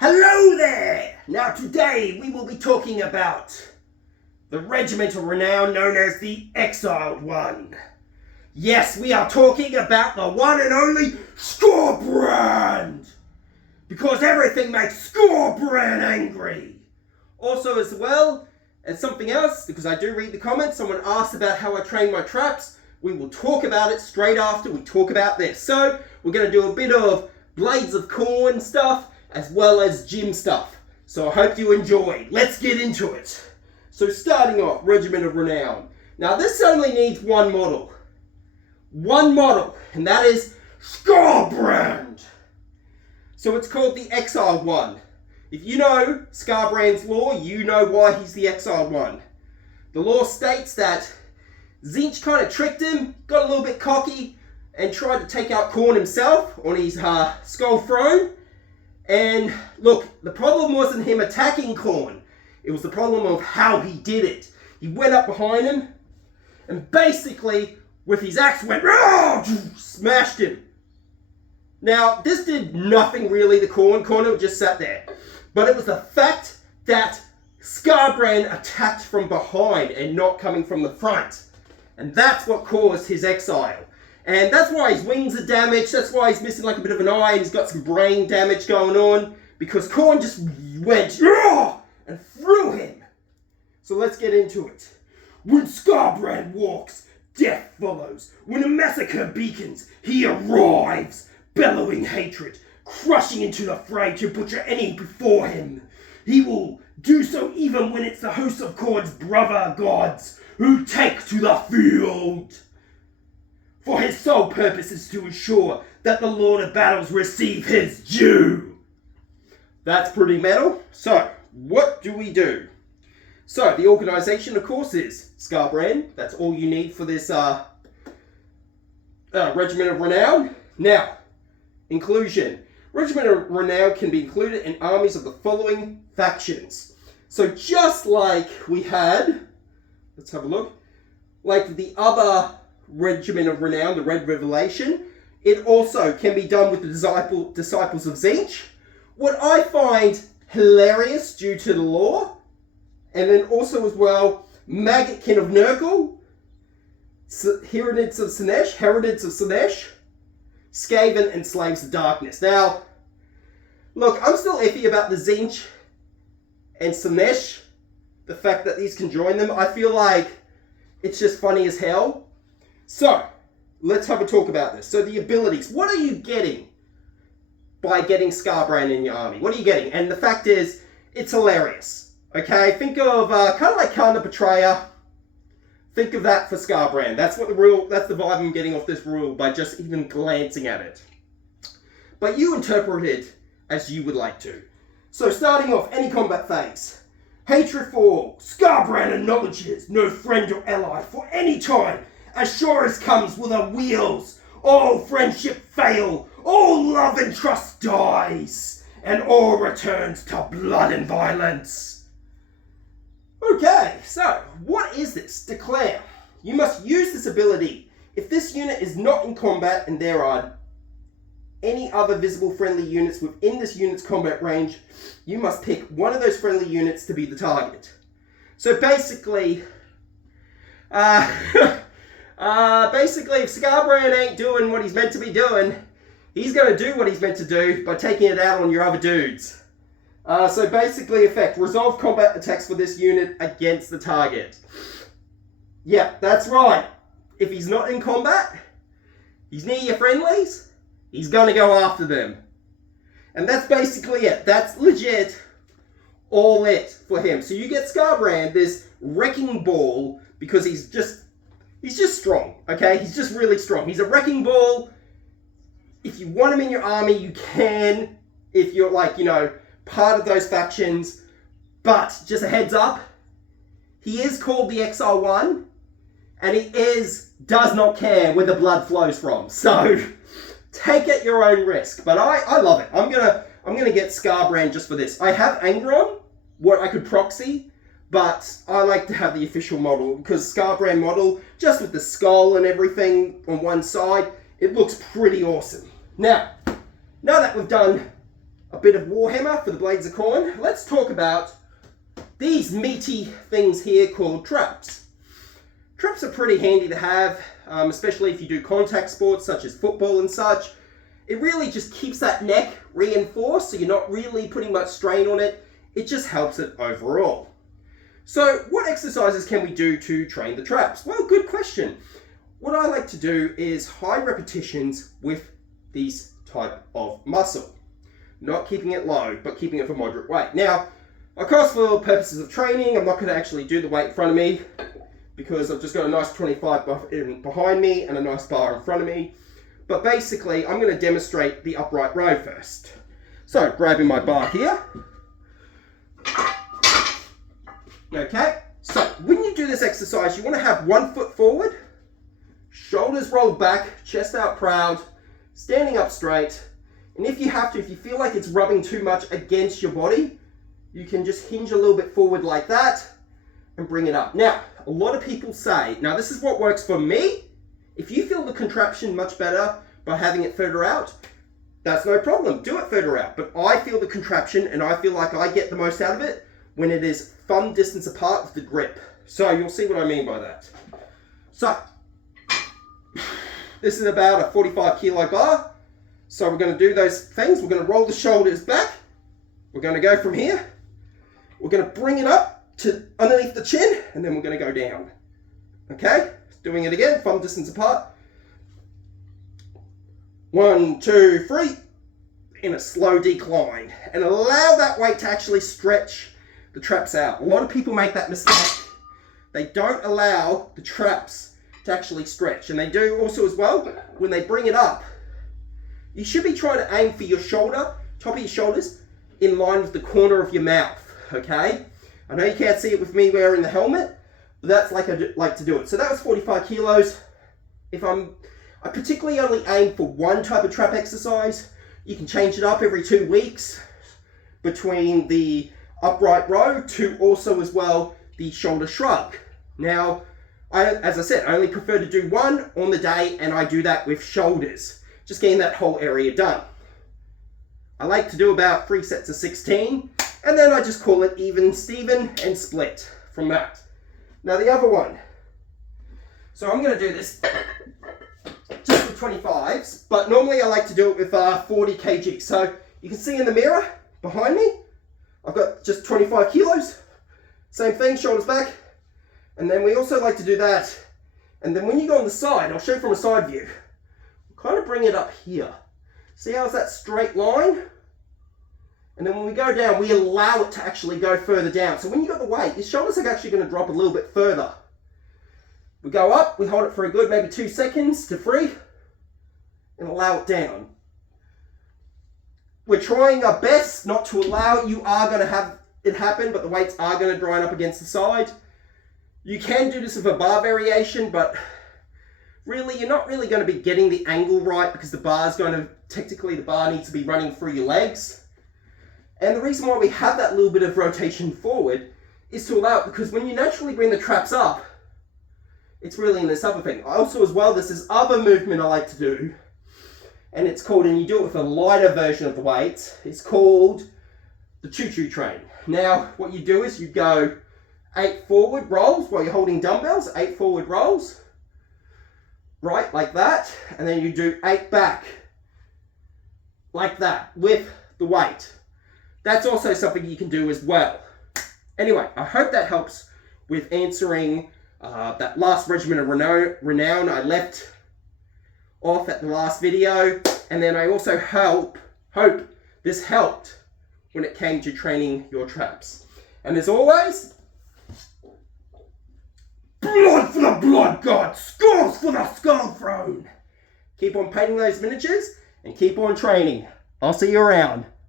Hello there! Now today we will be talking about the regiment of renown known as the Exiled One. Yes, we are talking about the one and only Scarbrand! Because everything makes Scarbrand angry! Also as well as something else, because I do read the comments, someone asked about how I train my traps. We will talk about it straight after we talk about this. So, we're going to do a bit of Blades of Khorne stuff, as well as gym stuff. So I hope you enjoy. Let's get into it. So starting off, Regiment of Renown. Now this only needs one model. One model, and that is Scarbrand. So it's called the Exiled One. If you know Scarbrand's lore, you know why he's the Exiled One. The lore states that Tzeentch kind of tricked him, got a little bit cocky, and tried to take out Khorne himself on his skull throne. And look, the problem wasn't him attacking Khorne. It was the problem of how he did it. He went up behind him and basically with his axe went, smashed him. Now, this did nothing really to Khorne. Khorne just sat there. But it was the fact that Scarbrand attacked from behind and not coming from the front. And that's what caused his exile. And that's why his wings are damaged, that's why he's missing like a bit of an eye, and he's got some brain damage going on, because Khorne just went and threw him. So let's get into it. When Scarbrand walks, death follows. When a massacre beacons, he arrives, bellowing hatred, crushing into the fray to butcher any before him. He will do so even when it's the host of Khorne's brother gods who take to the field. For his sole purpose is to ensure that the Lord of Battles receive his due. That's pretty metal. So, what do we do? So, the organisation, of course, is Scarbrand. That's all you need for this Regiment of Renown. Now, inclusion. Regiment of Renown can be included in armies of the following factions. So, just like we had, let's have a look, like the other Regiment of Renown, the Red Revelation, it also can be done with the Disciples of Tzeentch. What I find hilarious due to the lore, and then also as well, Maggotkin of Nurgle, Heretids of Sinesh, Skaven, and Slaves of Darkness. Now, look, I'm still iffy about the Tzeentch and Sinesh, the fact that these can join them. I feel like it's just funny as hell. So, let's have a talk about this. So the abilities, what are you getting by getting Scarbrand in your army? What are you getting? And the fact is, it's hilarious. Okay, think of kind of like Karna Betrayer. Think of that for Scarbrand. That's the vibe I'm getting off this rule by just even glancing at it. But you interpret it as you would like to. So starting off, any combat phase. Hatred for all. Scarbrand acknowledges no friend or ally for any time. As sure as comes with the wheels, all friendship fail, all love and trust dies, and all returns to blood and violence. Okay, so what is this? Declare. You must use this ability if this unit is not in combat and there are any other visible friendly units within this unit's combat range. You must pick one of those friendly units to be the target. So basically, if Scarbrand ain't doing what he's meant to be doing, he's going to do what he's meant to do by taking it out on your other dudes. So basically, effect, resolve combat attacks for this unit against the target. Yeah, that's right. If he's not in combat, he's near your friendlies, he's going to go after them. And that's basically it. That's legit all it for him. So you get Scarbrand, this wrecking ball, because he's just strong, okay? He's just really strong. He's a wrecking ball. If you want him in your army, you can, if you're like, part of those factions. But just a heads up, he is called the Exile One, and he does not care where the blood flows from. So take at your own risk. But I love it. I'm gonna get Scarbrand just for this. I have Angron, what I could proxy. But I like to have the official model, because Scarbrand model, just with the skull and everything on one side, it looks pretty awesome. Now that we've done a bit of Warhammer for the blades of khorne, let's talk about these meaty things here called traps. Traps are pretty handy to have, especially if you do contact sports such as football and such. It really just keeps that neck reinforced, so you're not really putting much strain on it. It just helps it overall. So what exercises can we do to train the traps? Well, good question. What I like to do is high repetitions with these type of muscle. Not keeping it low, but keeping it for moderate weight. Now, of course, for purposes of training, I'm not going to actually do the weight in front of me because I've just got a nice 25 behind me and a nice bar in front of me. But basically, I'm going to demonstrate the upright row first. So, grabbing my bar here. Okay, so when you do this exercise, you want to have 1 foot forward, shoulders rolled back, chest out proud, standing up straight. And if you have to, if you feel like it's rubbing too much against your body, you can just hinge a little bit forward like that and bring it up. Now, a lot of people say, now this is what works for me. If you feel the contraption much better by having it further out, that's no problem. Do it further out. But I feel the contraption and I feel like I get the most out of it when it is thumb distance apart with the grip. So you'll see what I mean by that. So, this is about a 45 kilo bar. So we're going to do those things. We're going to roll the shoulders back. We're going to go from here. We're going to bring it up to underneath the chin, and then we're going to go down. Okay? Doing it again, thumb distance apart. 1, 2, 3. In a slow decline. And allow that weight to actually stretch the traps out. A lot of people make that mistake. They don't allow the traps to actually stretch. And they do also as well, when they bring it up, you should be trying to aim for your shoulder, top of your shoulders, in line with the corner of your mouth, okay? I know you can't see it with me wearing the helmet, but that's like I like to do it. So that was 45 kilos. I particularly only aim for one type of trap exercise. You can change it up every 2 weeks between the upright row to also as well the shoulder shrug. Now, as I said, I only prefer to do one on the day, and I do that with shoulders, just getting that whole area done. I like to do about 3 sets of 16, and then I just call it even, Steven, and split from that. Now the other one. So I'm going to do this just with 25s, but normally I like to do it with 40 kg. So you can see in the mirror behind me, I've got just 25 kilos. Same thing, shoulders back. And then we also like to do that. And then when you go on the side, I'll show you from a side view. Kind of bring it up here. See how it's that straight line? And then when we go down, we allow it to actually go further down. So when you got the weight, your shoulders are actually going to drop a little bit further. We go up, we hold it for a good maybe 2 seconds to free, and allow it down. We're trying our best not to allow it. You are going to have it happen, but the weights are going to dry up against the side. You can do this with a bar variation, but really, you're not really going to be getting the angle right because the bar needs to be running through your legs. And the reason why we have that little bit of rotation forward is to allow it, because when you naturally bring the traps up, it's really in this other thing. Also as well, there's this other movement I like to do, and it's called, and you do it with a lighter version of the weights, it's called the choo-choo train. Now, what you do is you go 8 forward rolls while you're holding dumbbells, 8 forward rolls, right, like that, and then you do 8 back, like that, with the weight. That's also something you can do as well. Anyway, I hope that helps with answering that last regiment of renown I left off at the last video. And then I also hope this helped when it came to training your traps. And as always, blood for the blood god, skulls for the skull throne. Keep on painting those miniatures and keep on training. I'll see you around.